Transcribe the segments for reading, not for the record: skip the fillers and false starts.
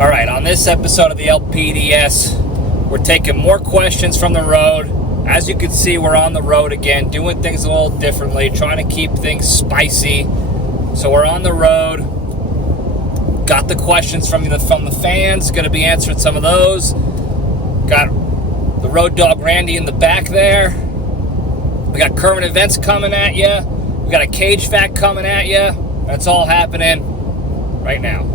All right, on this episode of the LPDS, we're taking more questions from the road. As you can see, we're on the road again, doing things a little differently, trying to keep things spicy. So we're on the road. Got the questions from the fans. Going to be answering some of those. Got the road dog Randy in the back there. We got current events coming at you. We got a cage fact coming at you. That's all happening right now.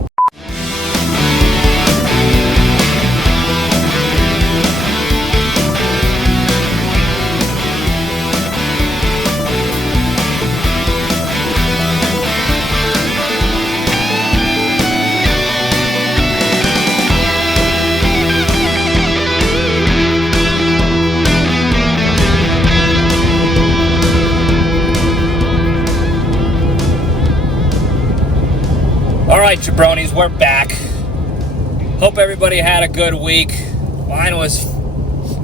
All right, jabronis, we're back. Hope everybody had a good week. Mine was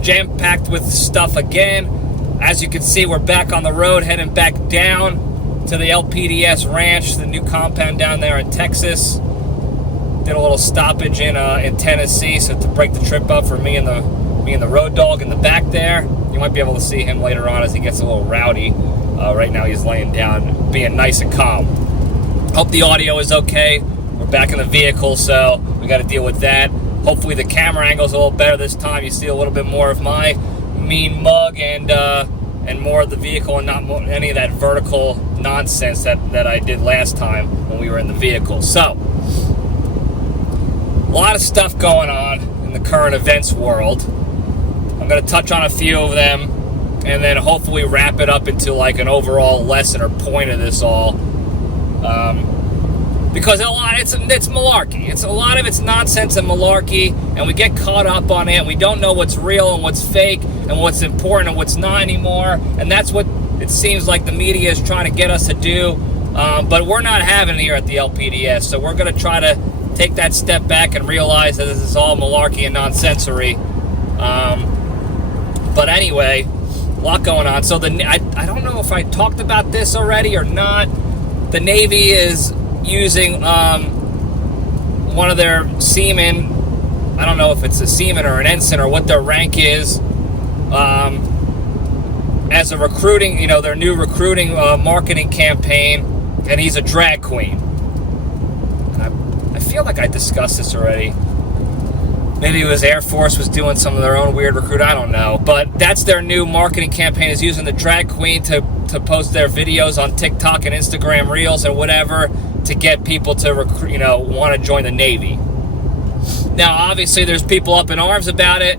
jam-packed with stuff again. As you can see, we're back on the road, heading back down to the LPDS ranch, the new compound down there in Texas. Did a little stoppage in Tennessee, so to break the trip up for me and the road dog in the back there. You might be able to see him later on as he gets a little rowdy. Right now he's laying down, being nice and calm. Hope the audio is okay. We're back in the vehicle, so we got to deal with that. Hopefully the camera angle's a little better this time. You see a little bit more of my mean mug and more of the vehicle, and not any of that vertical nonsense that I did last time when we were in the vehicle. So, a lot of stuff going on in the current events world. I'm going to touch on a few of them, and then hopefully wrap it up into like an overall lesson or point of this all. Because it's malarkey. It's a lot of it's nonsense and malarkey, and we get caught up on it, and we don't know what's real and what's fake and what's important and what's not anymore, and that's what it seems like the media is trying to get us to do, but we're not having it here at the LPDS, so we're going to try to take that step back and realize that this is all malarkey and nonsensory. But anyway, a lot going on. So I don't know if I talked about this already or not. The Navy is using one of their seamen, I don't know if it's a seaman or an ensign or what their rank is, as a recruiting, their new recruiting marketing campaign, and he's a drag queen. I feel like I discussed this already. Maybe it was Air Force was doing some of their own weird recruit, I don't know. But that's their new marketing campaign, is using the drag queen to post their videos on TikTok and Instagram Reels and whatever to get people to recruit, want to join the Navy. Now, obviously, there's people up in arms about it,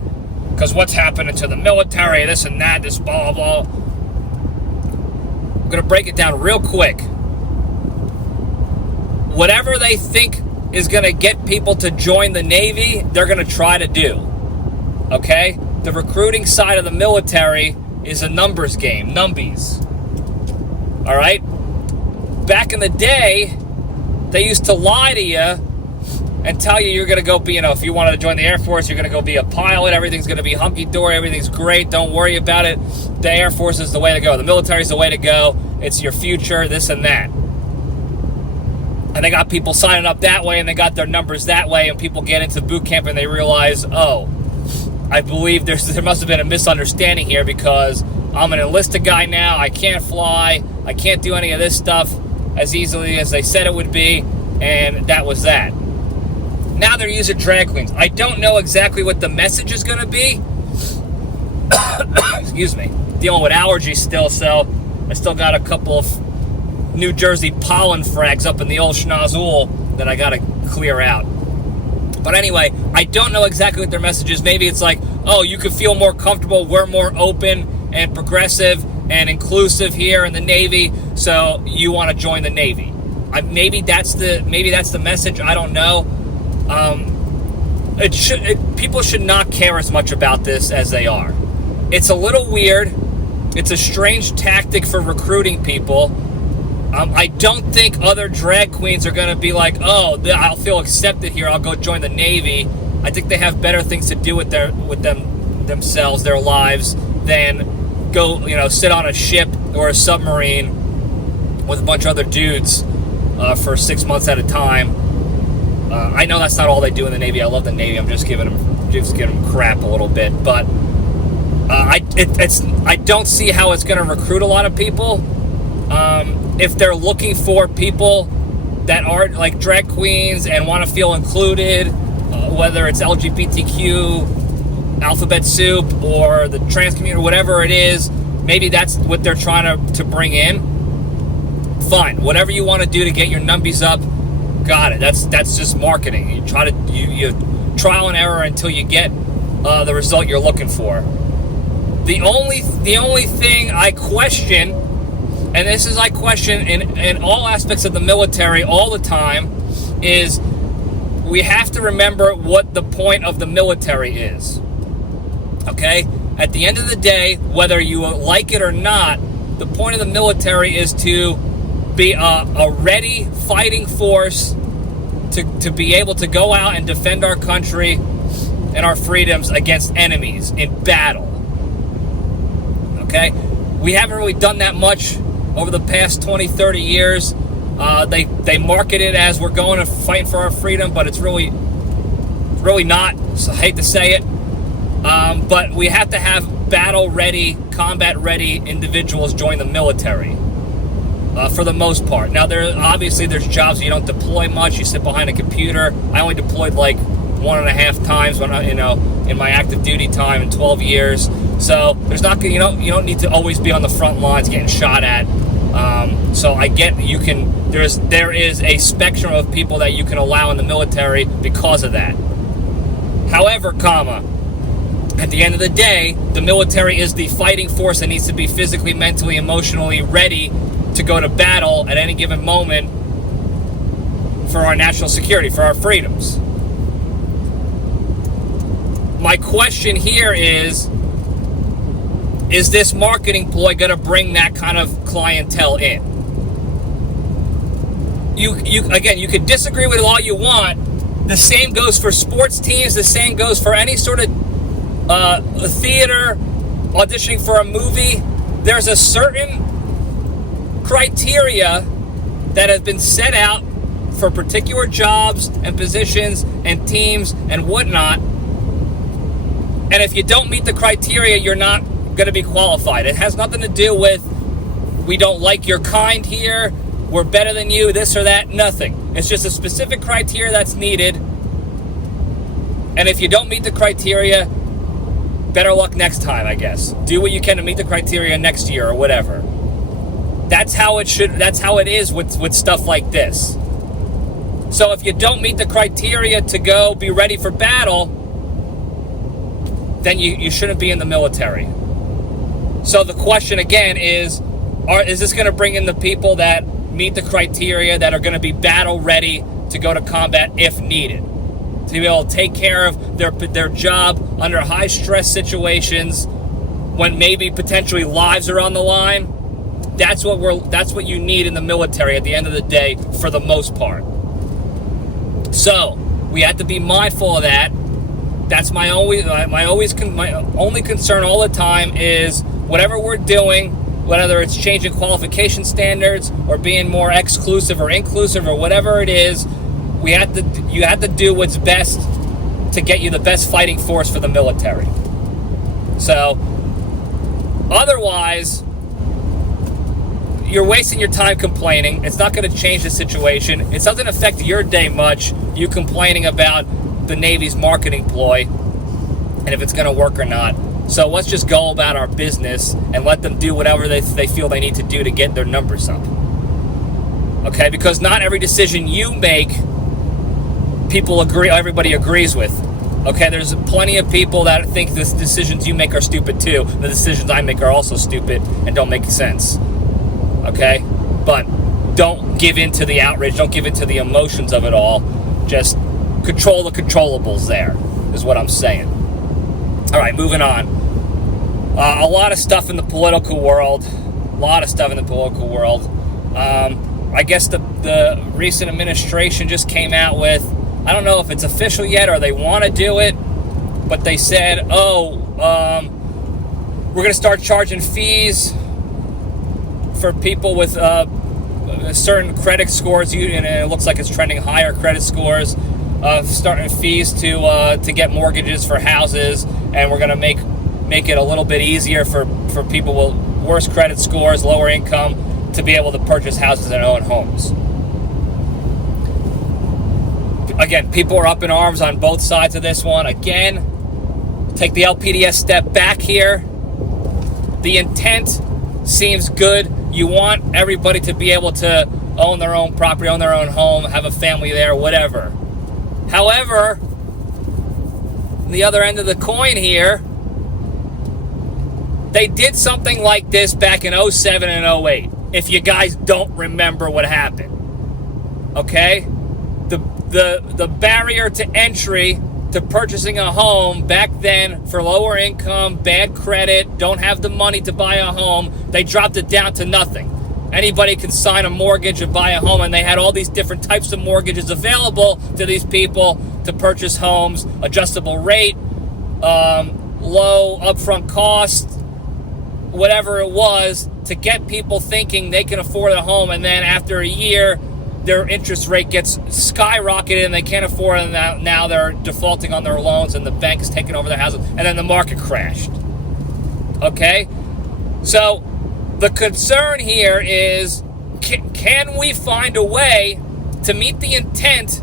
because what's happening to the military, this and that, this blah, blah. I'm going to break it down real quick. Whatever they think is going to get people to join the Navy, they're going to try to do. Okay? The recruiting side of the military is a numbers game, numbies. All right? Back in the day, they used to lie to you and tell you you're going to go be, if you wanted to join the Air Force, you're going to go be a pilot, everything's going to be hunky-dory, everything's great, don't worry about it. The Air Force is the way to go. The military is the way to go. It's your future, this and that. And they got people signing up that way, and they got their numbers that way, and people get into boot camp and they realize, oh, I believe there must have been a misunderstanding here, because I'm an enlisted guy now, I can't fly, I can't do any of this stuff as easily as they said it would be, and that was that. Now they're using drag queens. I don't know exactly what the message is going to be. Excuse me. Dealing with allergies still, so I still got a couple of New Jersey pollen frags up in the old schnozzle that I got to clear out. But anyway, I don't know exactly what their message is. Maybe it's like, oh, you can feel more comfortable, we're more open and progressive and inclusive here in the Navy, so you want to join the Navy. Maybe that's the message. I don't know. People should not care as much about this as they are. It's a little weird. It's a strange tactic for recruiting people. I don't think other drag queens are going to be like, oh, I'll feel accepted here, I'll go join the Navy. I think they have better things to do with themselves, their lives, than go, sit on a ship or a submarine with a bunch of other dudes for 6 months at a time. I know that's not all they do in the Navy. I love the Navy. I'm just giving them crap a little bit, but I don't see how it's going to recruit a lot of people. If they're looking for people that are like drag queens and want to feel included, whether it's LGBTQ, alphabet soup, or the trans community, whatever it is, maybe that's what they're trying to bring in. Fine, whatever you want to do to get your numbies up, got it. That's just marketing. You try to you trial and error until you get the result you're looking for. The only thing I question, and this is I question in all aspects of the military all the time, is we have to remember what the point of the military is. Okay? At the end of the day, whether you like it or not, the point of the military is to be a ready fighting force to be able to go out and defend our country and our freedoms against enemies in battle. Okay? We haven't really done that much over the past 20, 30 years. They market it as we're going to fight for our freedom, but it's really not. So I hate to say it. But we have to have battle-ready, combat-ready individuals join the military, for the most part. Now, there's jobs where you don't deploy much. You sit behind a computer. I only deployed like 1.5 times when in my active duty time in 12 years. So there's not you don't need to always be on the front lines getting shot at. So I get there is a spectrum of people that you can allow in the military because of that. However, at the end of the day, the military is the fighting force that needs to be physically, mentally, emotionally ready to go to battle at any given moment for our national security, for our freedoms. My question here is this marketing ploy going to bring that kind of clientele in? You could disagree with it all you want. The same goes for sports teams. The same goes for any sort of theater, auditioning for a movie. There's a certain criteria that has been set out for particular jobs and positions and teams and whatnot. And if you don't meet the criteria, you're not going to be qualified. It has nothing to do with we don't like your kind here, we're better than you, this or that, nothing. It's just a specific criteria that's needed. And if you don't meet the criteria, better luck next time, I guess. Do what you can to meet the criteria next year or whatever. That's how it is with stuff like this. So if you don't meet the criteria to go be ready for battle, then you shouldn't be in the military. So the question again is this going to bring in the people that meet the criteria, that are going to be battle ready to go to combat if needed, to be able to take care of their job under high stress situations when maybe potentially lives are on the line? That's what you need in the military at the end of the day, for the most part. So we have to be mindful of that. That's my only concern all the time is whatever we're doing, whether it's changing qualification standards or being more exclusive or inclusive or whatever it is, you have to do what's best to get you the best fighting force for the military. So otherwise, you're wasting your time complaining. It's not going to change the situation. It doesn't affect your day much, you complaining about the Navy's marketing ploy and if it's going to work or not. So let's just go about our business and let them do whatever they feel they need to do to get their numbers up. Okay? Because not every decision you make, everybody agrees with. Okay? There's plenty of people that think the decisions you make are stupid too. The decisions I make are also stupid and don't make sense. Okay? But don't give in to the outrage. Don't give in to the emotions of it all. Just control the controllables there, is what I'm saying. All right, moving on. A lot of stuff in the political world. I guess the recent administration just came out with, I don't know if it's official yet or they want to do it, but they said, we're going to start charging fees for people with certain credit scores, and it looks like it's trending higher credit scores. starting fees to get mortgages for houses, and we're going to make it a little bit easier for people with worse credit scores, lower income, to be able to purchase houses and own homes. Again, people are up in arms on both sides of this one. Again, take the LPDS step back here. The intent seems good. You want everybody to be able to own their own property, own their own home, have a family there, whatever. However, the other end of the coin here, they did something like this back in 07 and 08. If you guys don't remember what happened, okay? The barrier to entry to purchasing a home back then for lower income, bad credit, don't have the money to buy a home, they dropped it down to nothing. Anybody can sign a mortgage and buy a home, and they had all these different types of mortgages available to these people to purchase homes, adjustable rate, low upfront cost, whatever it was, to get people thinking they can afford a home, and then after a year, their interest rate gets skyrocketed and they can't afford it, and now they're defaulting on their loans and the bank is taking over their houses, and then the market crashed. Okay? So the concern here is, can we find a way to meet the intent,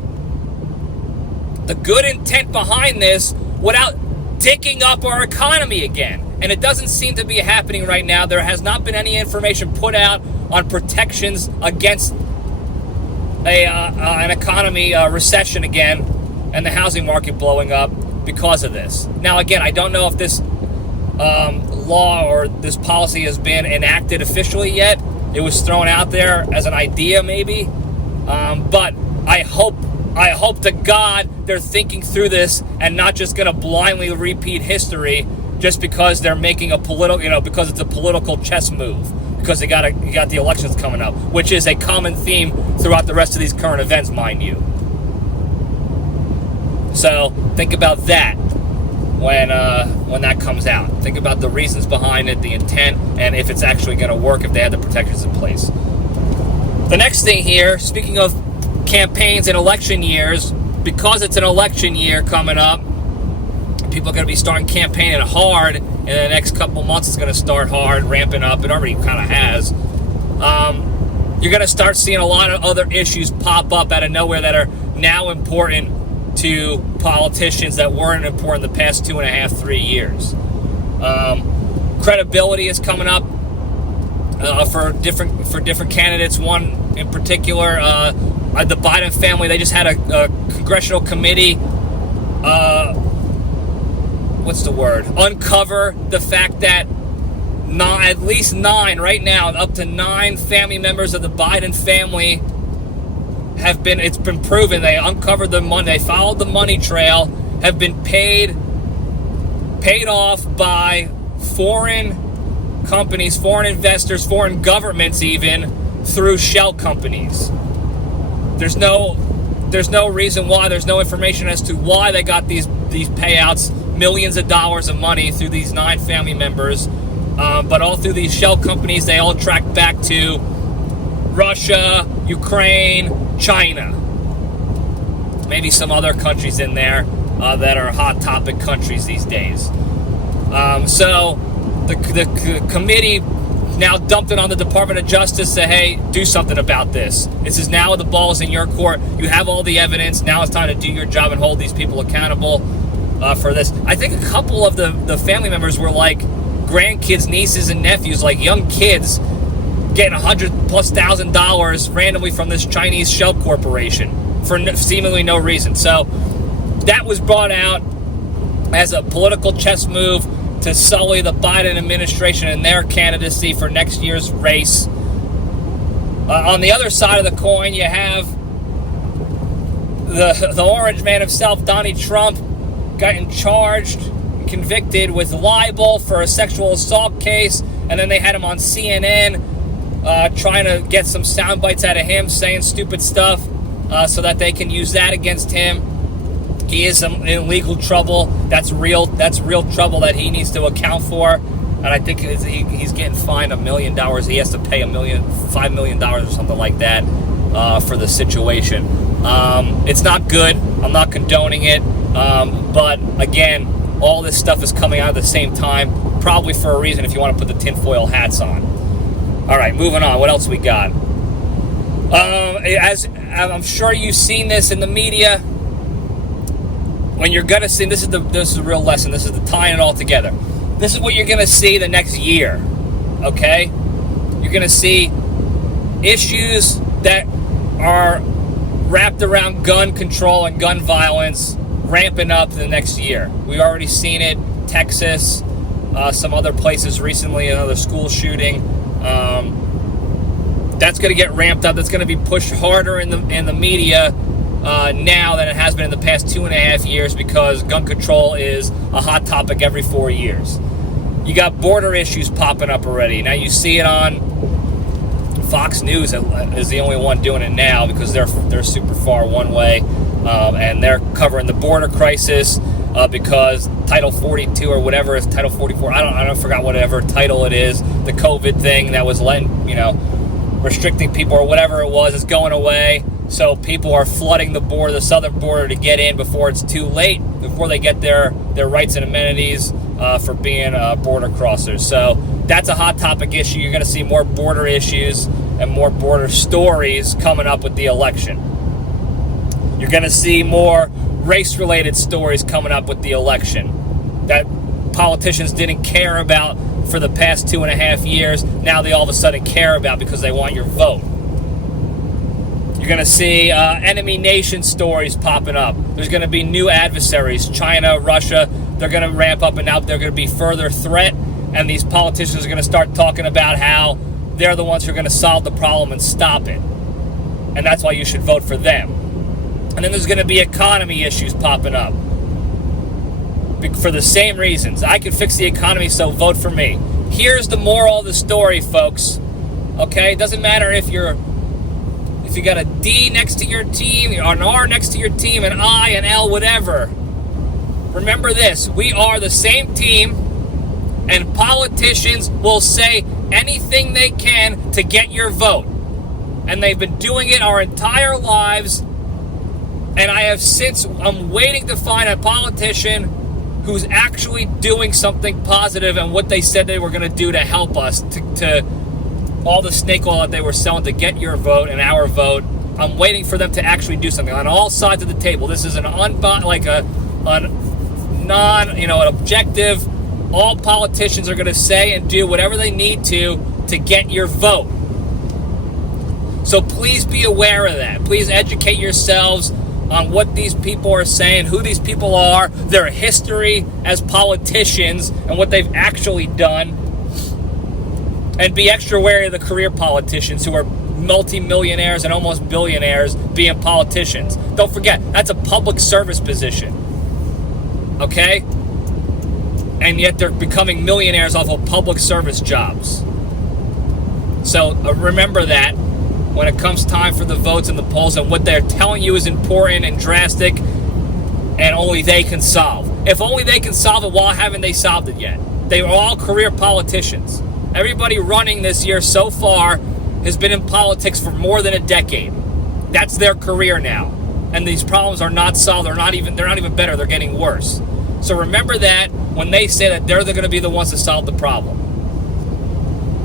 the good intent behind this, without dicking up our economy again? And it doesn't seem to be happening right now. There has not been any information put out on protections against an economy recession again and the housing market blowing up because of this. Now, again, I don't know if this law or this policy has been enacted officially yet. It was thrown out there as an idea, maybe. But I hope to God they're thinking through this and not just going to blindly repeat history just because they're making a political, because it's a political chess move. Because you got the elections coming up, which is a common theme throughout the rest of these current events, mind you. So think about that when that comes out. Think about the reasons behind it, the intent, and if it's actually going to work, if they have the protections in place. The next thing here, speaking of campaigns and election years, because it's an election year coming up, people are going to be starting campaigning hard in the next couple months. It's going to start hard, ramping up. It already kind of has. You're going to start seeing a lot of other issues pop up out of nowhere that are now important to politicians that weren't important the past 2.5, 3 years. Credibility is coming up for different candidates. One in particular, the Biden family. They just had a congressional committee. Uncover the fact that at least 9 right now, up to 9 family members of the Biden family it's been proven, they uncovered the money, they followed the money trail, have been paid off by foreign companies, foreign investors, foreign governments even, through shell companies. There's no reason why, there's no information as to why they got these payouts, millions of dollars of money through these 9 family members, but all through these shell companies. They all track back to Russia, Ukraine, China, maybe some other countries in there that are hot topic countries these days. So the committee now dumped it on the Department of Justice, say, hey, do something about this. This is now the ball is in your court. You have all the evidence. Now it's time to do your job and hold these people accountable for this. I think a couple of the family members were like grandkids, nieces, and nephews, like young kids, getting $100,000+ randomly from this Chinese shell corporation for seemingly no reason. So that was brought out as a political chess move to sully the Biden administration and their candidacy for next year's race. On the other side of the coin, you have the orange man himself, Donald Trump, gotten charged, convicted with libel for a sexual assault case, and then they had him on CNN trying to get some sound bites out of him saying stupid stuff so that they can use that against him. He is in legal trouble. That's real trouble that he needs to account for. And I think he's getting fined $1 million. He has to pay $5 million or something like that for the situation. It's not good. I'm not condoning it. But again, all this stuff is coming out at the same time, probably for a reason if you want to put the tinfoil hats on. All right, moving on. What else we got? As I'm sure you've seen this in the media, when you're going to see, this is a real lesson. This is the tying it all together. This is what you're going to see the next year, okay? You're going to see issues that are wrapped around gun control and gun violence ramping up the next year. We've already seen it, Texas, some other places recently, another school shooting. That's going to get ramped up. That's going to be pushed harder in the media now than it has been in the past 2.5 years, because gun control is a hot topic every 4 years. You got border issues popping up already. Now you see it on Fox News is the only one doing it now, because they're super far one way, and they're covering the border crisis because Title 42 or whatever is Title 44. I don't forgot whatever title it is. The COVID thing that was restricting people or whatever it was is going away. So people are flooding the southern border to get in before it's too late, before they get their rights and amenities for being border crossers. So that's a hot topic issue. You're going to see more border issues and more border stories coming up with the election. You're going to see more race-related stories coming up with the election that politicians didn't care about for the past 2.5 years. Now they all of a sudden care about because they want your vote. You're going to see enemy nation stories popping up. There's going to be new adversaries, China, Russia. They're going to ramp up, and now they're going to be further threat. And these politicians are going to start talking about how they're the ones who are going to solve the problem and stop it. And that's why you should vote for them. And then there's going to be economy issues popping up for the same reasons. I can fix the economy, so vote for me. Here's the moral of the story, folks. Okay? It doesn't matter if you got a D next to your team, or an R next to your team, an I, an L, whatever. Remember this. We are the same team, and politicians will say anything they can to get your vote. And they've been doing it our entire lives. And I'm waiting to find a politician who's actually doing something positive and what they said they were going to do to help us, to all the snake oil that they were selling to get your vote and our vote. I'm waiting for them to actually do something on all sides of the table. This is an objective. All politicians are going to say and do whatever they need to get your vote. So please be aware of that. Please educate yourselves on what these people are saying, who these people are, their history as politicians, and what they've actually done. And be extra wary of the career politicians who are multi-millionaires and almost billionaires being politicians. Don't forget, that's a public service position. Okay? And yet they're becoming millionaires off of public service jobs. So remember that when it comes time for the votes and the polls, and what they're telling you is important and drastic, and only they can solve. If only they can solve it, why haven't they solved it yet? They are all career politicians. Everybody running this year so far has been in politics for more than a decade. That's their career now. And these problems are not solved. They're not even better. They're getting worse. So remember that when they say that they're going to be the ones to solve the problem.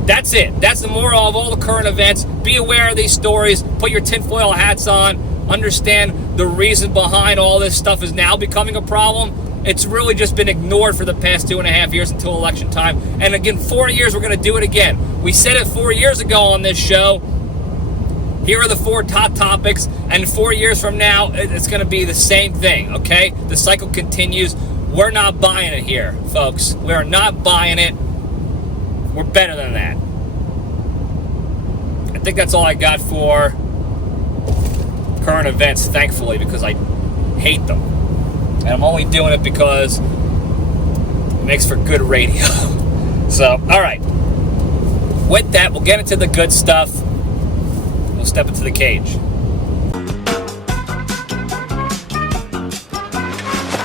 That's it. That's the moral of all the current events. Be aware of these stories. Put your tinfoil hats on. Understand the reason behind all this stuff is now becoming a problem. It's really just been ignored for the past 2.5 years until election time. And again, 4 years, we're going to do it again. We said it 4 years ago on this show. Here are the 4 top topics. And 4 years from now, it's going to be the same thing, okay? The cycle continues. We're not buying it here, folks. We are not buying it. We're better than that. I think that's all I got for current events, thankfully, because I hate them. And I'm only doing it because it makes for good radio. So, all right. With that, we'll get into the good stuff. We'll step into the cage.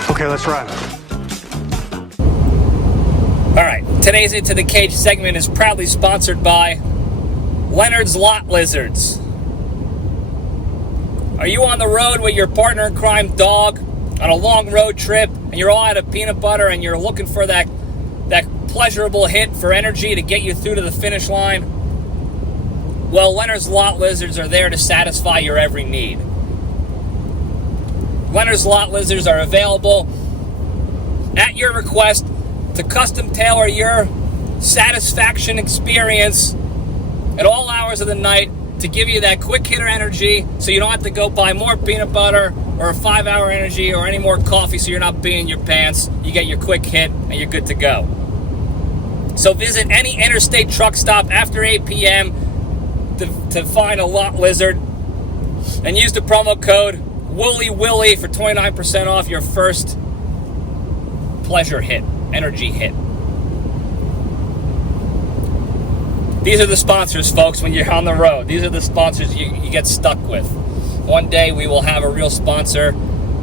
Okay, let's run. All right, today's Into the Cage segment is proudly sponsored by Leonard's Lot Lizards. Are you on the road with your partner in crime dog on a long road trip, and you're all out of peanut butter, and you're looking for that pleasurable hit for energy to get you through to the finish line? Well, Leonard's Lot Lizards are there to satisfy your every need. Leonard's Lot Lizards are available at your request to custom tailor your satisfaction experience at all hours of the night to give you that quick hitter energy so you don't have to go buy more peanut butter or a 5-hour energy or any more coffee so you're not peeing your pants. You get your quick hit and you're good to go. So visit any interstate truck stop after 8 p.m. to find a Lot Lizard and use the promo code Wooly Willy for 29% off your first pleasure hit, energy hit. These are the sponsors, folks, when you're on the road. These are the sponsors you get stuck with. One day we will have a real sponsor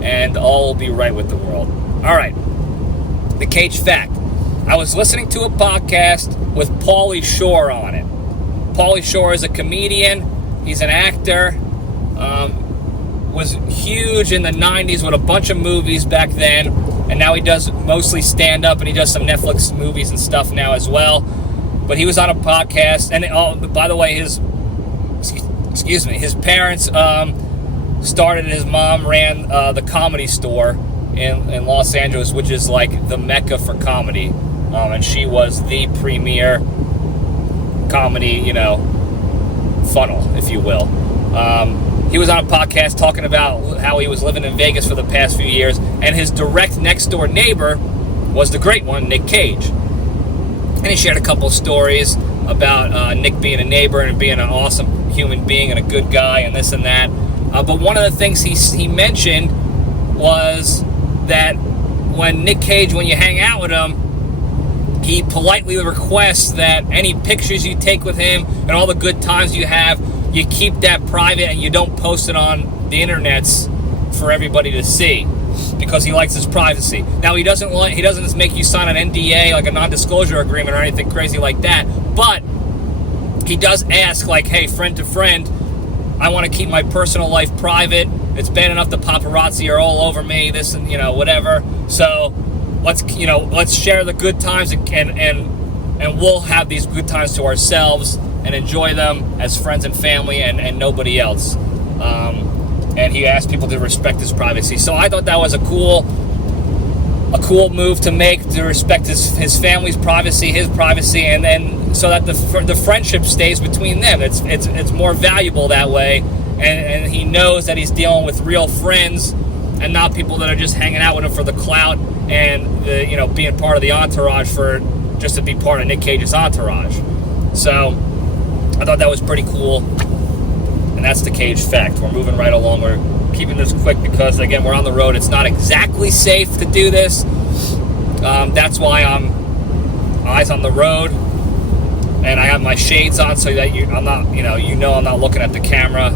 and all will be right with the world. All right, the Cage Fact. I was listening to a podcast with Pauly Shore on it. Pauly Shore is a comedian. He's an actor. Was huge in the 90s with a bunch of movies back then. And now he does mostly stand-up, and he does some Netflix movies and stuff now as well. But he was on a podcast. And by the way, his parents started, his mom ran the Comedy Store in Los Angeles, which is like the mecca for comedy. And she was the premier comedy, funnel, if you will. He was on a podcast talking about how he was living in Vegas for the past few years, and his direct next door neighbor was the great one, Nic Cage. And he shared a couple stories about Nick being a neighbor and being an awesome human being and a good guy and this and that. But one of the things he mentioned was that when Nic Cage, when you hang out with him, he politely requests that any pictures you take with him and all the good times you have, you keep that private and you don't post it on the internets for everybody to see, because he likes his privacy. Now, he doesn't make you sign an NDA, like a non-disclosure agreement or anything crazy like that, but he does ask, like, hey, friend to friend, I want to keep my personal life private. It's bad enough the paparazzi are all over me, this and, whatever. So let's share the good times and we'll have these good times to ourselves and enjoy them as friends and family and nobody else. And he asked people to respect his privacy. So I thought that was a cool move to make, to respect his family's privacy, his privacy, and then so that the friendship stays between them. It's more valuable that way, and he knows that he's dealing with real friends and not people that are just hanging out with him for the clout and being part of the entourage for just to be part of Nic Cage's entourage. So I thought that was pretty cool, and that's the Cage Fact. We're moving right along. We're keeping this quick because, again, we're on the road. It's not exactly safe to do this. That's why I'm eyes on the road, and I have my shades on so that I'm not looking at the camera,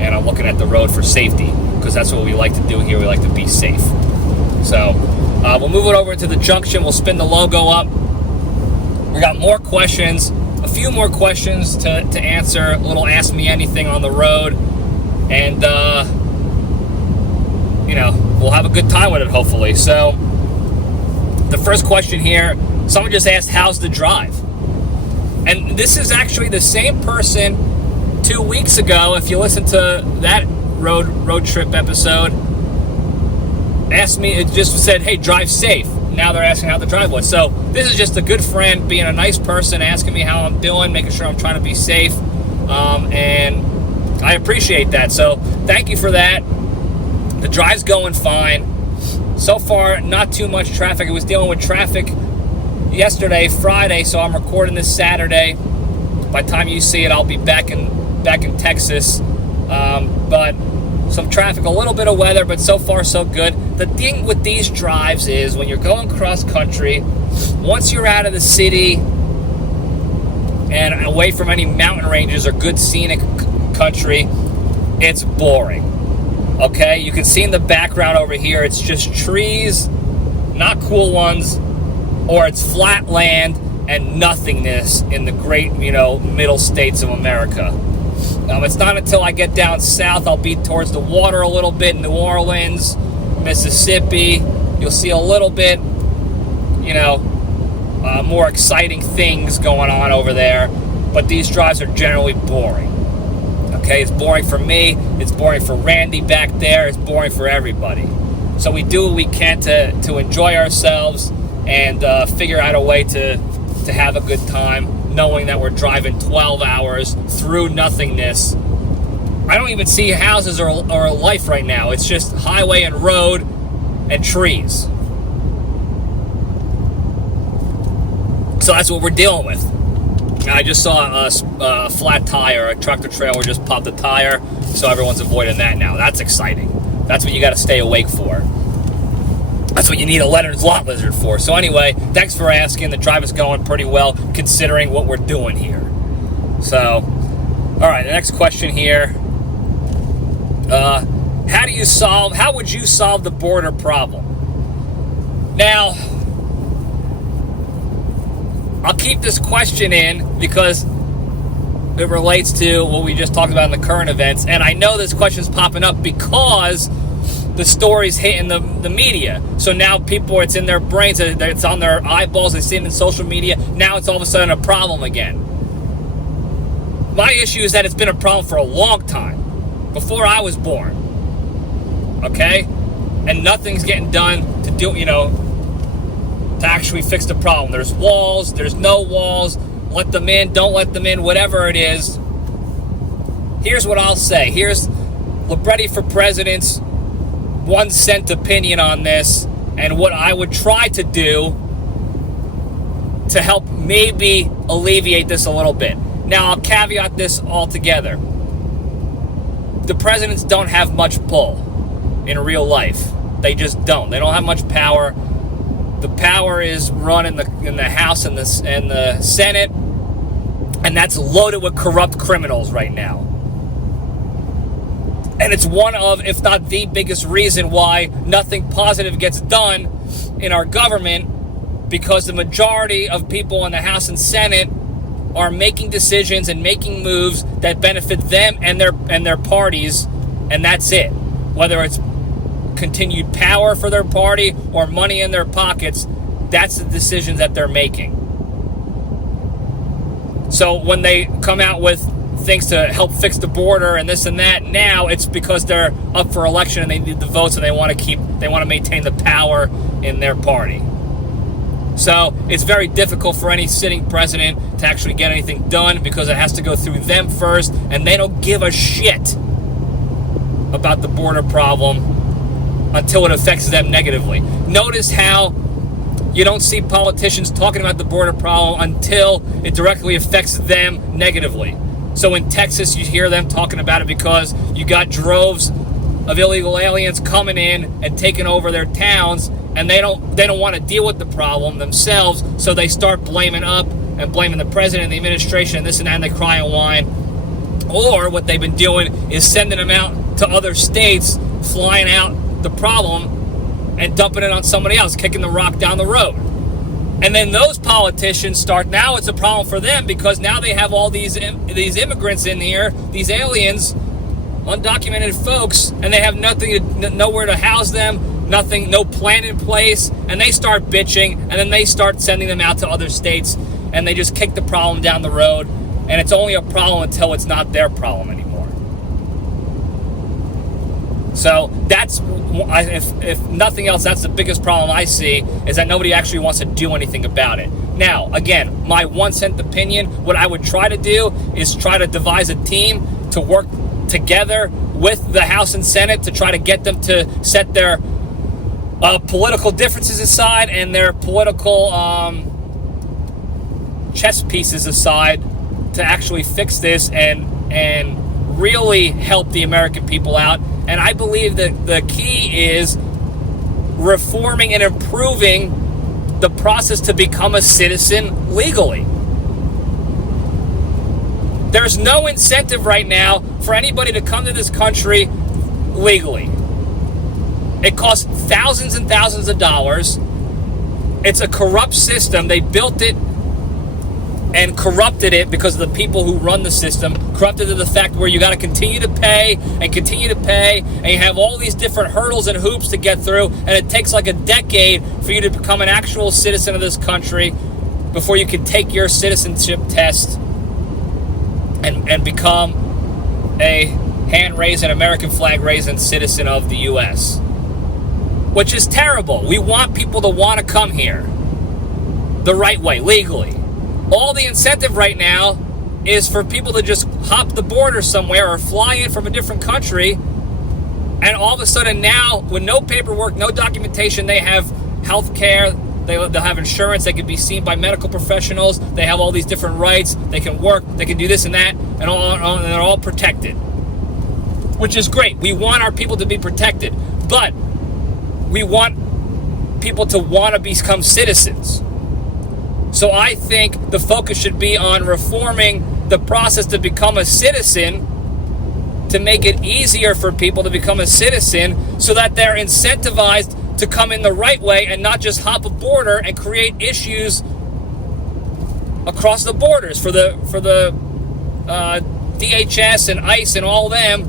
and I'm looking at the road for safety, because that's what we like to do here. We like to be safe. So we'll move it over to the junction. We'll spin the logo up. We got more questions. A few more questions to answer, a little Ask Me Anything on the road, and we'll have a good time with it, hopefully. So the first question here, someone just asked, how's the drive? And this is actually the same person 2 weeks ago, if you listen to that road trip episode, asked me, it just said, hey, drive safe. Now they're asking how the drive was. So this is just a good friend being a nice person, asking me how I'm doing, making sure I'm trying to be safe, and I appreciate that. So thank you for that. The drive's going fine. So far, not too much traffic. I was dealing with traffic yesterday, Friday, so I'm recording this Saturday. By the time you see it, I'll be back in Texas. But some traffic, a little bit of weather, but so far so good. The thing with these drives is when you're going cross country, once you're out of the city and away from any mountain ranges or good scenic country, it's boring. Okay, you can see in the background over here, it's just trees, not cool ones, or it's flat land and nothingness in the great, middle states of America. It's not until I get down south, I'll be towards the water a little bit, New Orleans, Mississippi. You'll see a little bit, more exciting things going on over there. But these drives are generally boring. Okay, it's boring for me. It's boring for Randy back there. It's boring for everybody. So we do what we can to enjoy ourselves and figure out a way to have a good time, knowing that we're driving 12 hours through nothingness. I don't even see houses or life right now. It's just highway and road and trees. So that's what we're dealing with. I just saw a flat tire. A tractor trailer just popped a tire, so everyone's avoiding that now. That's exciting. That's what you got to stay awake for. That's what you need a Leonard's Lot Lizard for. So anyway, thanks for asking. The drive is going pretty well considering what we're doing here. So, all right, the next question here. How would you solve the border problem? Now, I'll keep this question in because it relates to what we just talked about in the current events. And I know this question is popping up because the story's hitting the media. So now people, it's in their brains, it's on their eyeballs, they see it in social media. Now it's all of a sudden a problem again. My issue is that it's been a problem for a long time, before I was born. Okay? And nothing's getting done to do, to actually fix the problem. There's walls, there's no walls, let them in, don't let them in, whatever it is. Here's what I'll say. Here's Libretti for President's 1 cent opinion on this and what I would try to do to help maybe alleviate this a little bit. Now, I'll caveat this altogether. The presidents don't have much pull in real life. They just don't. They don't have much power. The power is run in the House and the Senate, and that's loaded with corrupt criminals right now. And it's one of, if not the biggest reason why nothing positive gets done in our government, because the majority of people in the House and Senate are making decisions and making moves that benefit them and their parties, and that's it. Whether it's continued power for their party or money in their pockets, that's the decisions that they're making. So when they come out with things to help fix the border and this and that, now it's because they're up for election and they need the votes and they want to maintain the power in their party. So it's very difficult for any sitting president to actually get anything done because it has to go through them first, and they don't give a shit about the border problem until it affects them negatively. Notice how you don't see politicians talking about the border problem until it directly affects them negatively. So in Texas, you hear them talking about it because you got droves of illegal aliens coming in and taking over their towns, and they don't want to deal with the problem themselves, so they start blaming the president and the administration and this and that, and they cry and whine. Or what they've been doing is sending them out to other states, flying out the problem and dumping it on somebody else, kicking the rock down the road. And then those politicians now it's a problem for them because now they have all these immigrants in here, these aliens, undocumented folks, and they have nowhere to house them, no plan in place, and they start bitching, and then they start sending them out to other states, and they just kick the problem down the road, and it's only a problem until it's not their problem anymore. So that's, if nothing else, that's the biggest problem I see, is that nobody actually wants to do anything about it. Now, again, my 1 cent opinion, what I would try to do is try to devise a team to work together with the House and Senate to try to get them to set their political differences aside and their political chess pieces aside to actually fix this and really help the American people out. And I believe that the key is reforming and improving the process to become a citizen legally. There's no incentive right now for anybody to come to this country legally. It costs thousands and thousands of dollars. It's a corrupt system. They built it and corrupted it because of the people who run the system, corrupted to the fact where you got to continue to pay, and you have all these different hurdles and hoops to get through, and it takes like a decade for you to become an actual citizen of this country before you can take your citizenship test and become a hand-raising, American flag-raising citizen of the U.S., which is terrible. We want people to want to come here the right way, legally. All the incentive right now is for people to just hop the border somewhere or fly in from a different country, and all of a sudden now, with no paperwork, no documentation, they have health care, they'll have insurance, they can be seen by medical professionals, they have all these different rights, they can work, they can do this and that, and they're all protected, which is great. We want our people to be protected, but we want people to want to become citizens. So I think the focus should be on reforming the process to become a citizen, to make it easier for people to become a citizen so that they're incentivized to come in the right way and not just hop a border and create issues across the borders for the DHS and ICE and all them.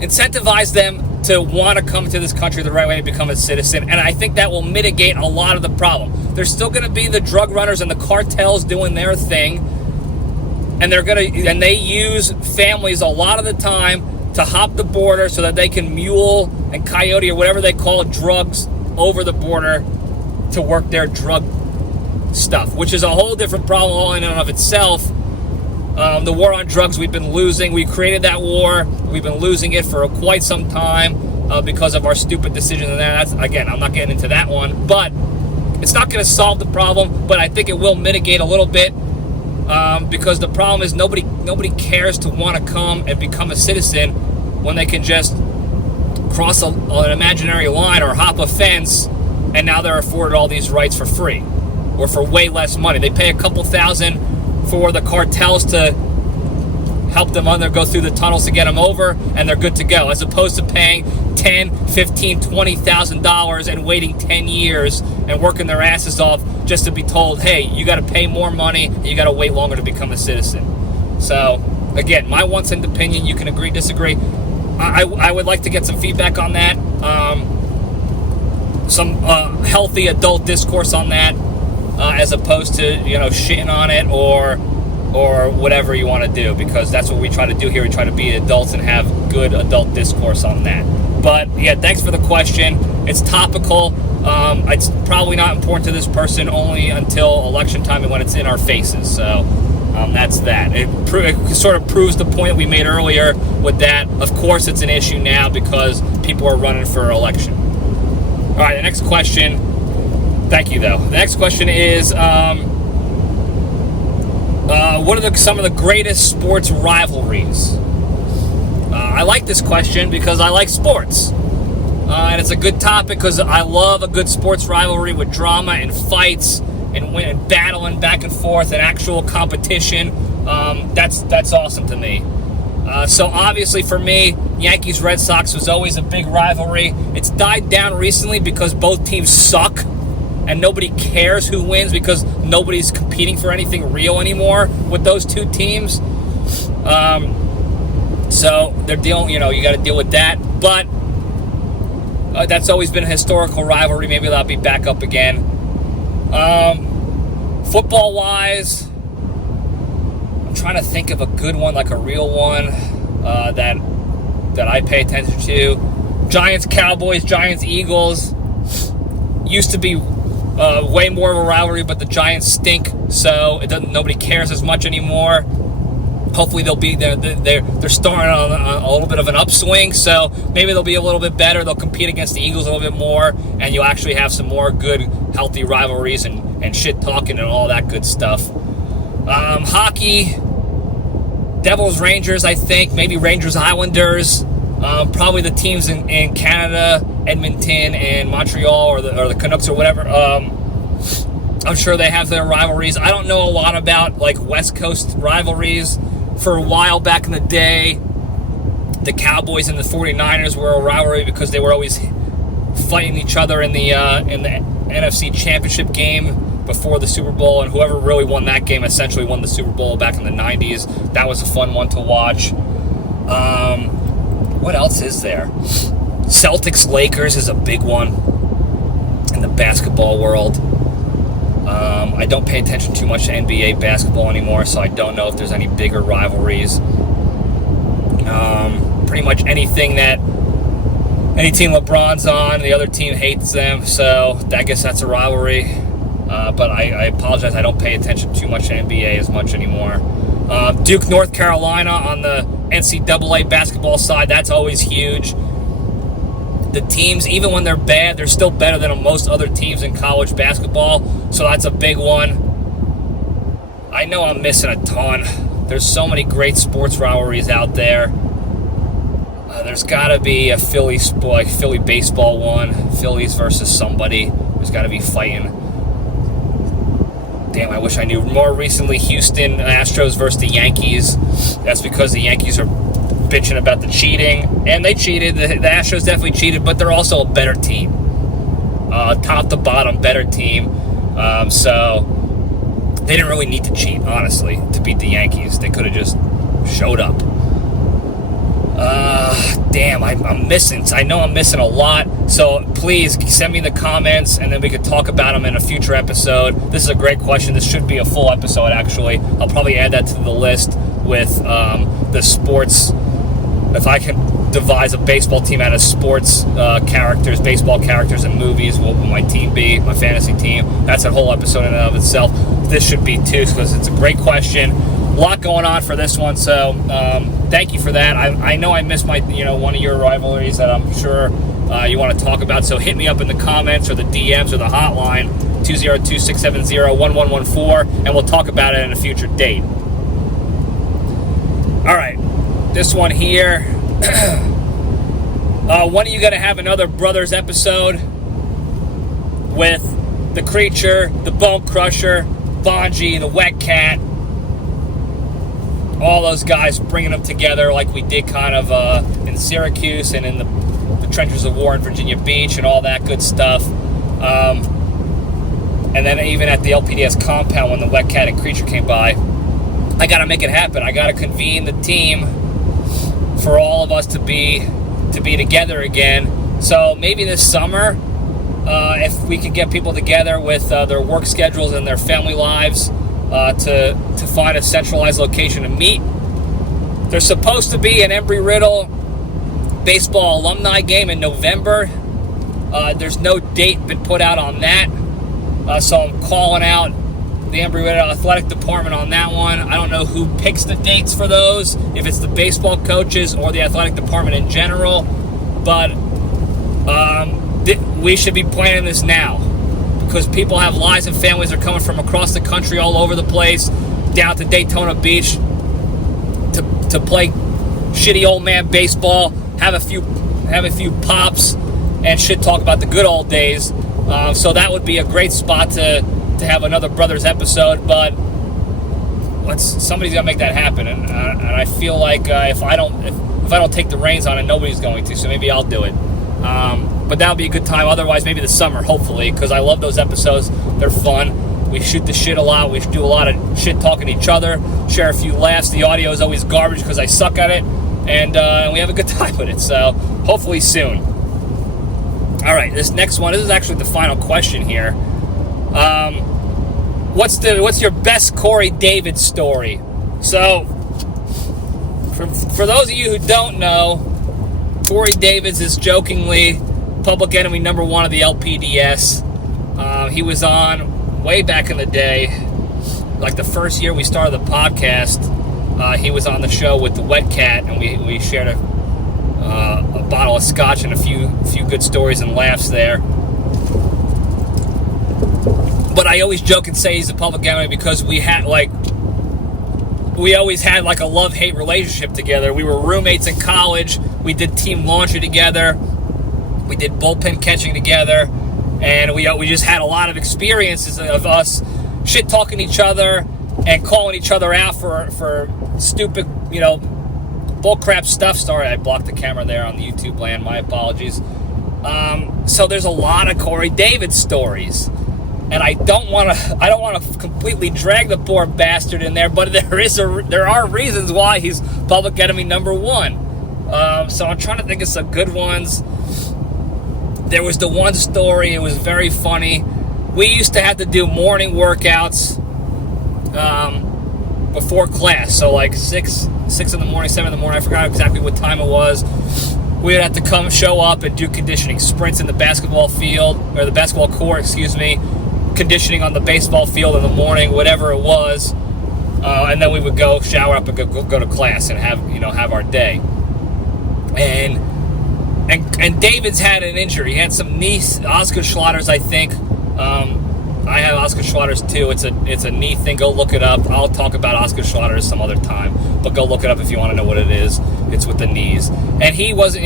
Incentivize them to want to come to this country the right way and become a citizen, and I think that will mitigate a lot of the problem. There's still going to be the drug runners and the cartels doing their thing, and they use families a lot of the time to hop the border so that they can mule and coyote or whatever they call it, drugs over the border to work their drug stuff, which is a whole different problem all in and of itself. The war on drugs, we've been losing. We created that war. We've been losing it for quite some time because of our stupid decisions. And that's, again, I'm not getting into that one. But it's not going to solve the problem, but I think it will mitigate a little bit because the problem is nobody cares to want to come and become a citizen when they can just cross an imaginary line or hop a fence, and now they're afforded all these rights for free or for way less money. They pay a couple $1,000 for the cartels to help them go through the tunnels to get them over, and they're good to go, as opposed to paying $10,000, $15,000, $20,000 and waiting 10 years and working their asses off just to be told, hey, you got to pay more money and you got to wait longer to become a citizen. So again, my 1 cent opinion. You can agree, disagree. I would like to get some feedback on that, some healthy adult discourse on that, as opposed to shitting on it or whatever you want to do, because that's what we try to do here. We try to be adults and have good adult discourse on that. But yeah, thanks for the question. It's topical. It's probably not important to this person only until election time and when it's in our faces. So that's that. It sort of proves the point we made earlier with that. Of course it's an issue now because people are running for election. All right, the next question. Thank you, though. The next question is, what are some of the greatest sports rivalries? I like this question because I like sports. And it's a good topic because I love a good sports rivalry with drama and fights and battling back and forth and actual competition. That's awesome to me. So obviously for me, Yankees-Red Sox was always a big rivalry. It's died down recently because both teams suck. And nobody cares who wins because nobody's competing for anything real anymore with those two teams. So they're dealing, you got to deal with that. But that's always been a historical rivalry. Maybe that'll be back up again. Football-wise, I'm trying to think of a good one, like a real one that I pay attention to. Giants-Cowboys, Giants-Eagles. Used to be way more of a rivalry, but the Giants stink, so nobody cares as much anymore. Hopefully they're starting on a little bit of an upswing, so maybe they'll be a little bit better. They'll compete against the Eagles a little bit more, and you'll actually have some more good, healthy rivalries and shit talking and all that good stuff. Hockey, Devils, Rangers, I think. Maybe Rangers, Islanders. Probably the teams in Canada, Edmonton and Montreal, or the Canucks or whatever. I'm sure they have their rivalries. I don't know a lot about like West Coast rivalries. For a while back in the day, the Cowboys and the 49ers were a rivalry because they were always fighting each other in the NFC Championship game before the Super Bowl, and whoever really won that game essentially won the Super Bowl back in the 90s. That was a fun one to watch. What else is there? Celtics-Lakers is a big one in the basketball world. I don't pay attention too much to NBA basketball anymore, so I don't know if there's any bigger rivalries. Pretty much anything that any team LeBron's on, the other team hates them, so I guess that's a rivalry. But I apologize, I don't pay attention too much to NBA as much anymore. Duke, North Carolina on the NCAA basketball side, that's always huge. The teams, even when they're bad, they're still better than most other teams in college basketball, so that's a big one. I know I'm missing a ton. There's so many great sports rivalries out there. There's got to be a Philly baseball one, Phillies versus somebody. There's got to be fighting. Damn, I wish I knew. More recently, Houston Astros versus the Yankees. That's because the Yankees are bitching about the cheating, and they cheated. The Astros definitely cheated, but they're also a better team. Top to bottom, better team. So they didn't really need to cheat, honestly, to beat the Yankees. They could have just showed up. Damn, I'm missing. I know I'm missing a lot. So please send me the comments, and then we could talk about them in a future episode. This is a great question. This should be a full episode, actually. I'll probably add that to the list with the sports. If I can devise a baseball team out of sports characters, baseball characters and movies, what will my team be, my fantasy team? That's a whole episode in and of itself. This should be too, because it's a great question. A lot going on for this one, so thank you for that. I know I missed my, one of your rivalries that I'm sure you want to talk about, so hit me up in the comments or the DMs or the hotline, 202-670-1114, and we'll talk about it in a future date. All right. This one here. When are you going to have another Brothers episode with the Creature, the Bone Crusher, Bonji, the Wet Cat, all those guys, bringing them together like we did kind of in Syracuse and in the trenches of war in Virginia Beach and all that good stuff. And then even at the LPDS compound when the Wet Cat and Creature came by, I got to make it happen. I got to convene the team for all of us to be together again. So maybe this summer, if we could get people together with their work schedules and their family lives to find a centralized location to meet. There's supposed to be an Embry-Riddle baseball alumni game in November. There's no date been put out on that. So I'm calling out the Embry-Riddle Athletic Department on that one. I don't know who picks the dates for those, if it's the baseball coaches or the athletic department in general, but we should be planning this now because people have lives and families are coming from across the country, all over the place, down to Daytona Beach to play shitty old man baseball, have a few pops, and shit talk about the good old days. So that would be a great spot to have another Brothers episode, but somebody's got to make that happen, and I feel like if I don't take the reins on it, nobody's going to, so maybe I'll do it. But that'll be a good time. Otherwise, maybe the summer, hopefully, because I love those episodes. They're fun. We shoot the shit a lot. We do a lot of shit talking to each other, share a few laughs. The audio is always garbage because I suck at it, and we have a good time with it, so hopefully soon. All right, this next one, this is actually the final question here. What's your best Corey David story? So, for those of you who don't know, Corey Davis is jokingly public enemy number one of the LPDS. He was on way back in the day, like the first year we started the podcast. He was on the show with the Wet Cat, and we shared a bottle of scotch and a few good stories and laughs there. But I always joke and say he's a public enemy because we always had like a love-hate relationship together. We were roommates in college. We did team laundry together. We did bullpen catching together. And we just had a lot of experiences of us shit-talking each other and calling each other out for stupid, bullcrap stuff. Sorry, I blocked the camera there on the YouTube land. My apologies. So there's a lot of Corey David stories. And I don't want to completely drag the poor bastard in there, but there are reasons why he's public enemy number one. So I'm trying to think of some good ones. There was the one story, it was very funny. We used to have to do morning workouts before class. So like 6 in the morning, 7 in the morning, I forgot exactly what time it was. We would have to show up and do conditioning sprints in the basketball field, or the basketball court, conditioning on the baseball field in the morning, whatever it was, and then we would go shower up and go to class and have our day. And David's had an injury. He had some knee Oscar Schlotter's, I think. I have Oscar Schlotter's too. It's a knee thing. Go look it up. I'll talk about Oscar Schlotter's some other time, but go look it up if you want to know what it is. It's with the knees, and he wasn't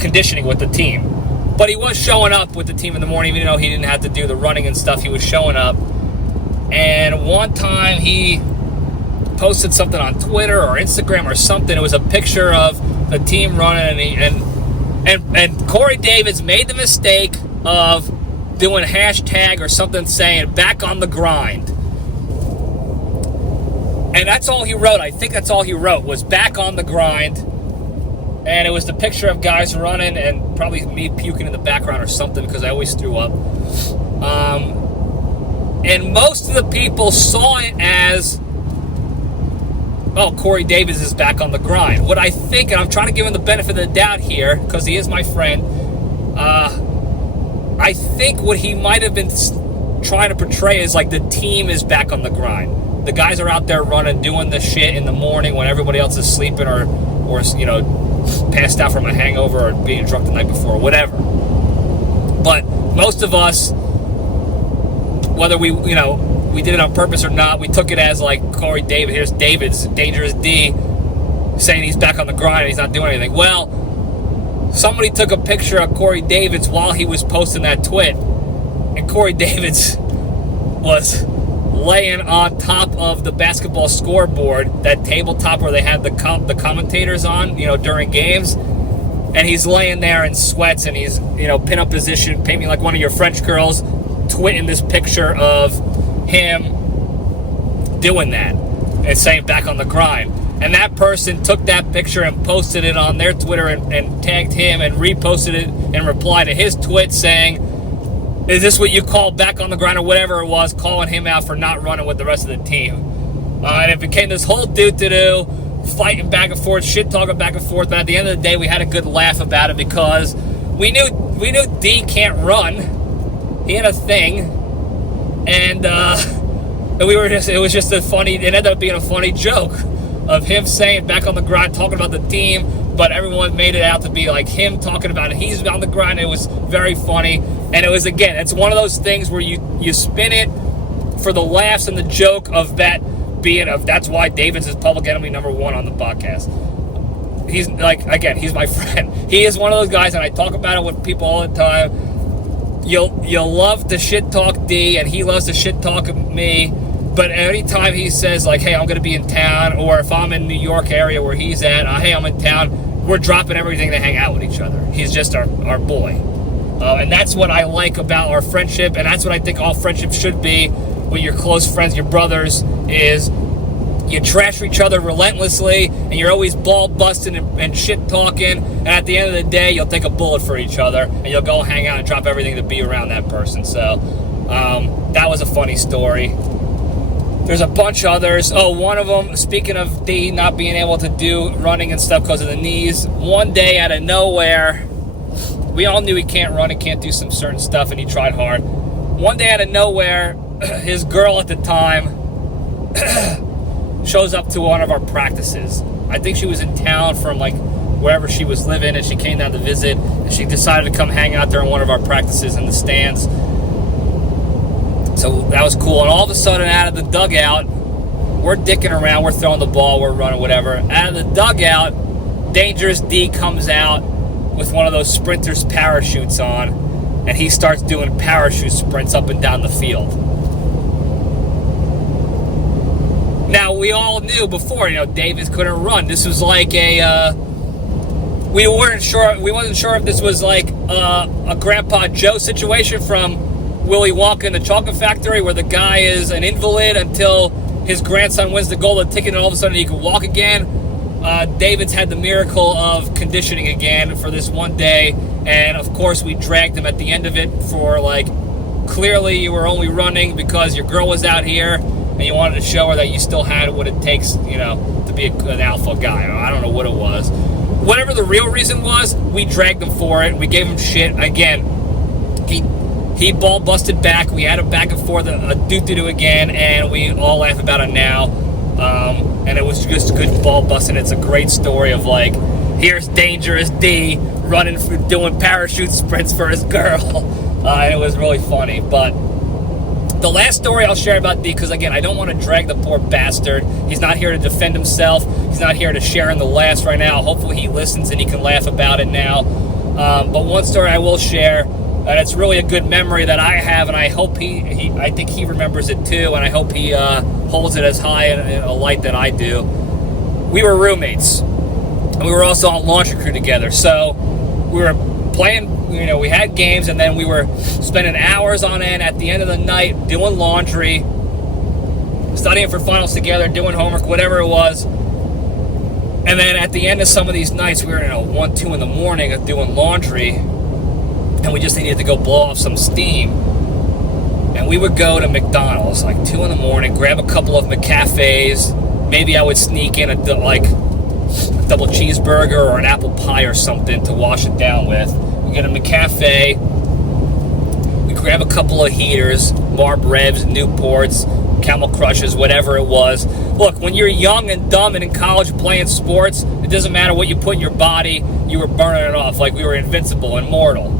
conditioning with the team. But he was showing up with the team in the morning, even though he didn't have to do the running and stuff. He was showing up. And one time he posted something on Twitter or Instagram or something. It was a picture of the team running, and Corey Davis made the mistake of doing hashtag or something saying back on the grind. And that's all he wrote. I think that's all he wrote was back on the grind. And it was the picture of guys running and probably me puking in the background or something because I always threw up. And most of the people saw it as, oh, Corey Davis is back on the grind. What I think, and I'm trying to give him the benefit of the doubt here because he is my friend, I think what he might have been trying to portray is like the team is back on the grind. The guys are out there running, doing the shit in the morning when everybody else is sleeping or passed out from a hangover or being drunk the night before, or whatever. But most of us, whether we did it on purpose or not, we took it as like Corey Davis. Here's David's Dangerous D saying he's back on the grind and he's not doing anything. Well, somebody took a picture of Corey Davis while he was posting that tweet, and Corey Davis was laying on top of the basketball scoreboard, that tabletop where they had the commentators on, during games, and he's laying there in sweats and he's, pin-up position, paint me like one of your French girls, tweeting this picture of him doing that and saying back on the grind. And that person took that picture and posted it on their Twitter and tagged him and reposted it in reply to his tweet saying, is this what you call back on the grind, or whatever it was, calling him out for not running with the rest of the team. And it became this whole doo-doo, fighting back and forth, shit-talking back and forth. But at the end of the day, we had a good laugh about it because we knew D can't run. He had a thing. And it was just it ended up being a funny joke of him saying back on the grind, talking about the team, but everyone made it out to be like him talking about it. He's on the grind. It was very funny. And it was, again, it's one of those things where you spin it for the laughs and the joke of that being that's why David's is public enemy number one on the podcast. He's like, again, he's my friend. He is one of those guys, and I talk about it with people all the time. You'll love to shit talk D, and he loves to shit talk me. But anytime he says, like, hey, I'm going to be in town, or if I'm in New York area where he's at, hey, I'm in town, we're dropping everything to hang out with each other. He's just our boy. And that's what I like about our friendship, and that's what I think all friendships should be with your close friends, your brothers, is you trash each other relentlessly, and you're always ball busting and shit talking, and at the end of the day, you'll take a bullet for each other, and you'll go hang out and drop everything to be around that person. So that was a funny story. There's a bunch of others. Oh, one of them, speaking of D not being able to do running and stuff because of the knees, one day out of nowhere, we all knew he can't run and can't do some certain stuff, and he tried hard. One day out of nowhere, his girl at the time shows up to one of our practices. I think she was in town from like wherever she was living, and she came down to visit, and she decided to come hang out there in one of our practices in the stands. So that was cool. And all of a sudden, out of the dugout, we're dicking around, we're throwing the ball, we're running, whatever. Out of the dugout, Dangerous D comes out with one of those sprinters parachutes on, and he starts doing parachute sprints up and down the field. Now, we all knew before, Davis couldn't run. This was like we wasn't sure if this was like a Grandpa Joe situation from Willy Wonka in the Chocolate Factory, where the guy is an invalid until his grandson wins the golden ticket and all of a sudden he can walk again. David's had the miracle of conditioning again for this one day, and of course we dragged him at the end of it for, like, clearly you were only running because your girl was out here and you wanted to show her that you still had what it takes, to be an alpha guy. I don't know what it was. Whatever the real reason was, we dragged him for it. We gave him shit. Again, he ball busted back. We had him back and forth a doo-doo again, and we all laugh about it now. And it was just good ball busting. It's a great story of, like, here's Dangerous D running, doing parachute sprints for his girl. And it was really funny. But the last story I'll share about D, because, again, I don't want to drag the poor bastard. He's not here to defend himself. He's not here to share in the laughs right now. Hopefully he listens and he can laugh about it now. But one story I will share, and it's really a good memory that I have, and I hope I think he remembers it too, and I hope he holds it as high in a light that I do. We were roommates, and we were also on laundry crew together. So we were playing, we had games, and then we were spending hours on end at the end of the night doing laundry, studying for finals together, doing homework, whatever it was. And then at the end of some of these nights, we were 1, 2 in the morning of doing laundry, and we just needed to go blow off some steam. And we would go to McDonald's like 2 in the morning, grab a couple of McCafes. Maybe I would sneak in a double cheeseburger or an apple pie or something to wash it down with. We get a McCafe. We grab a couple of heaters, Marlboros, Newports, Camel Crushes, whatever it was. Look, when you're young and dumb and in college playing sports, it doesn't matter what you put in your body, you were burning it off like we were invincible, immortal.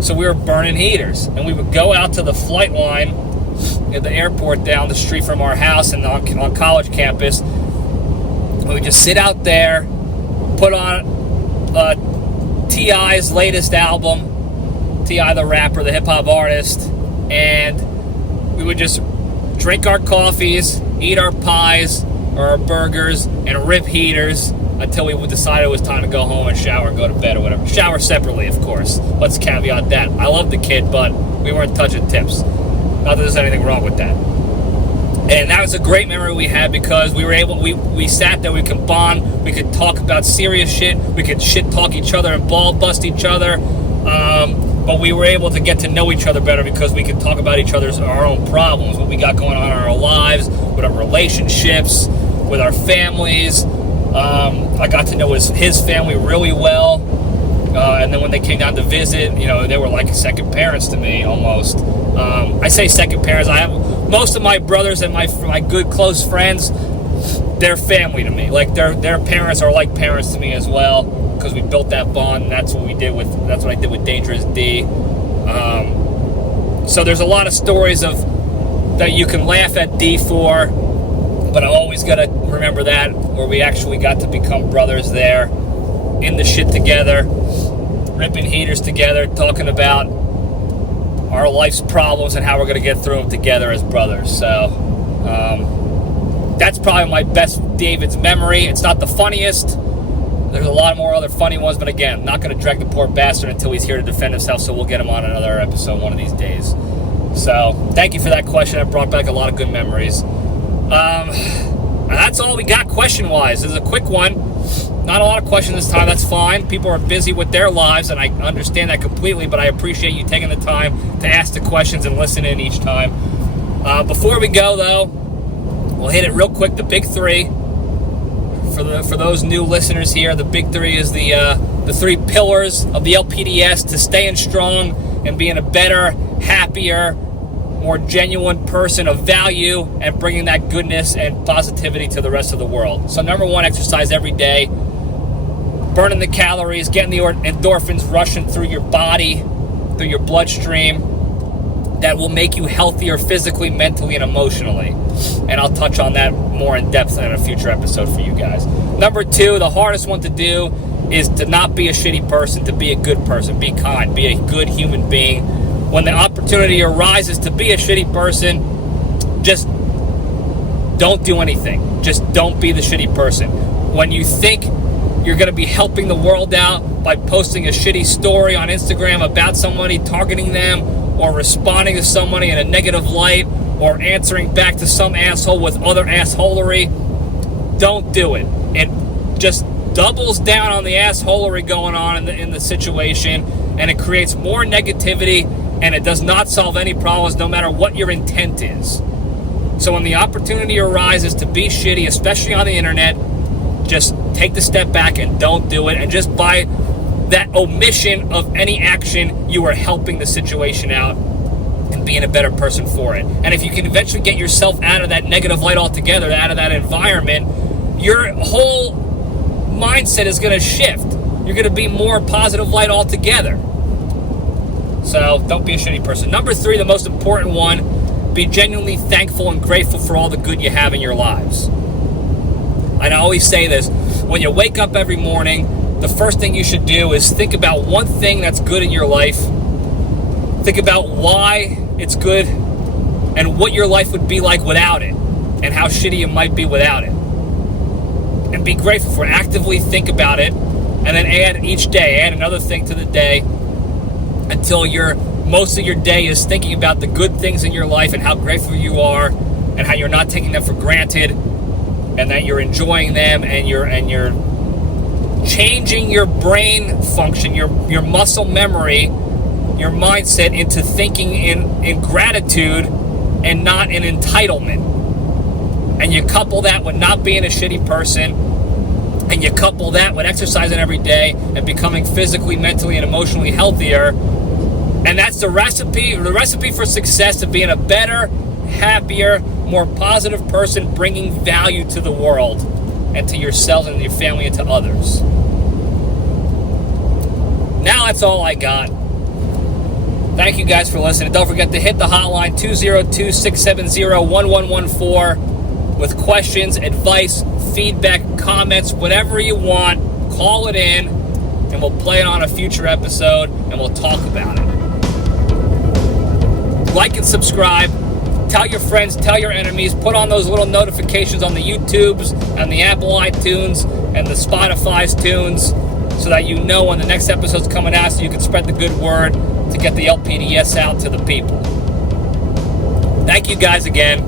So we were burning heaters, and we would go out to the flight line at the airport down the street from our house and on college campus. We would just sit out there, put on T.I.'s latest album, T.I. the rapper, the hip-hop artist, and we would just drink our coffees, eat our pies or our burgers, and rip heaters until we would decide it was time to go home and shower and go to bed or whatever. Shower separately, of course. Let's caveat that. I love the kid, but we weren't touching tips. Not that there's anything wrong with that. And that was a great memory we had because we were able, we sat there, we could bond, we could talk about serious shit, we could shit talk each other and ball bust each other. But we were able to get to know each other better because we could talk about our own problems, what we got going on in our lives, with our relationships, with our families. I got to know his family really well. And then when they came down to visit, they were like second parents to me almost. I say second parents. I have most of my brothers and my good close friends, they're family to me. Like their parents are like parents to me as well because we built that bond. And that's what I did with Dangerous D. So there's a lot of stories that you can laugh at D for, but I always got to remember that where we actually got to become brothers there, in the shit together, ripping heaters together, talking about our life's problems and how we're going to get through them together as brothers. So that's probably my best David's memory. It's not the funniest. There's a lot more other funny ones, but again, I'm not going to drag the poor bastard until he's here to defend himself, so we'll get him on another episode one of these days. So thank you for that question. It brought back a lot of good memories. That's all we got question-wise. This is a quick one. Not a lot of questions this time. That's fine. People are busy with their lives, and I understand that completely, but I appreciate you taking the time to ask the questions and listen in each time. Before we go, though, we'll hit it real quick. The big three. For those new listeners here, the big three is the 3 pillars of the LPDS to staying strong and being a better, happier, more genuine person of value and bringing that goodness and positivity to the rest of the world. So number 1, exercise every day. Burning the calories, getting the endorphins rushing through your body, through your bloodstream. That will make you healthier physically, mentally, and emotionally. And I'll touch on that more in depth in a future episode for you guys. Number 2, the hardest one to do is to not be a shitty person, to be a good person. Be kind, be a good human being. When the opportunity arises to be a shitty person, just don't do anything. Just don't be the shitty person. When you think you're going to be helping the world out by posting a shitty story on Instagram about somebody, targeting them, or responding to somebody in a negative light or answering back to some asshole with other assholery. Don't do it. It just doubles down on the assholery going on in the situation, and it creates more negativity, and it does not solve any problems no matter what your intent is. So when the opportunity arises to be shitty, especially on the internet, just take the step back and don't do it. And just by that omission of any action, you are helping the situation out and being a better person for it. And if you can eventually get yourself out of that negative light altogether, out of that environment, your whole mindset is going to shift. You're going to be more positive light altogether. So don't be a shitty person. Number 3, the most important one, be genuinely thankful and grateful for all the good you have in your lives. And I always say this, when you wake up every morning, the first thing you should do is think about one thing that's good in your life. Think about why it's good and what your life would be like without it and how shitty it might be without it. And be grateful for it. Actively think about it, and then add each day, add another thing to the day until most of your day is thinking about the good things in your life and how grateful you are and how you're not taking them for granted and that you're enjoying them, and you're changing your brain function, your muscle memory, your mindset into thinking in gratitude and not in entitlement. And you couple that with not being a shitty person, and you couple that with exercising every day and becoming physically, mentally, and emotionally healthier. And that's the recipe for success, of being a better, happier, more positive person, bringing value to the world and to yourself and your family and to others. Now that's all I got. Thank you guys for listening. Don't forget to hit the hotline 202-670-1114 with questions, advice, feedback, comments, whatever you want. Call it in and we'll play it on a future episode and we'll talk about it. Like and subscribe. Tell your friends, tell your enemies, put on those little notifications on the YouTubes and the Apple iTunes and the Spotify's tunes so that you know when the next episode's coming out, so you can spread the good word to get the LPDS out to the people. Thank you guys again.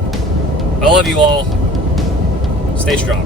I love you all. Stay strong.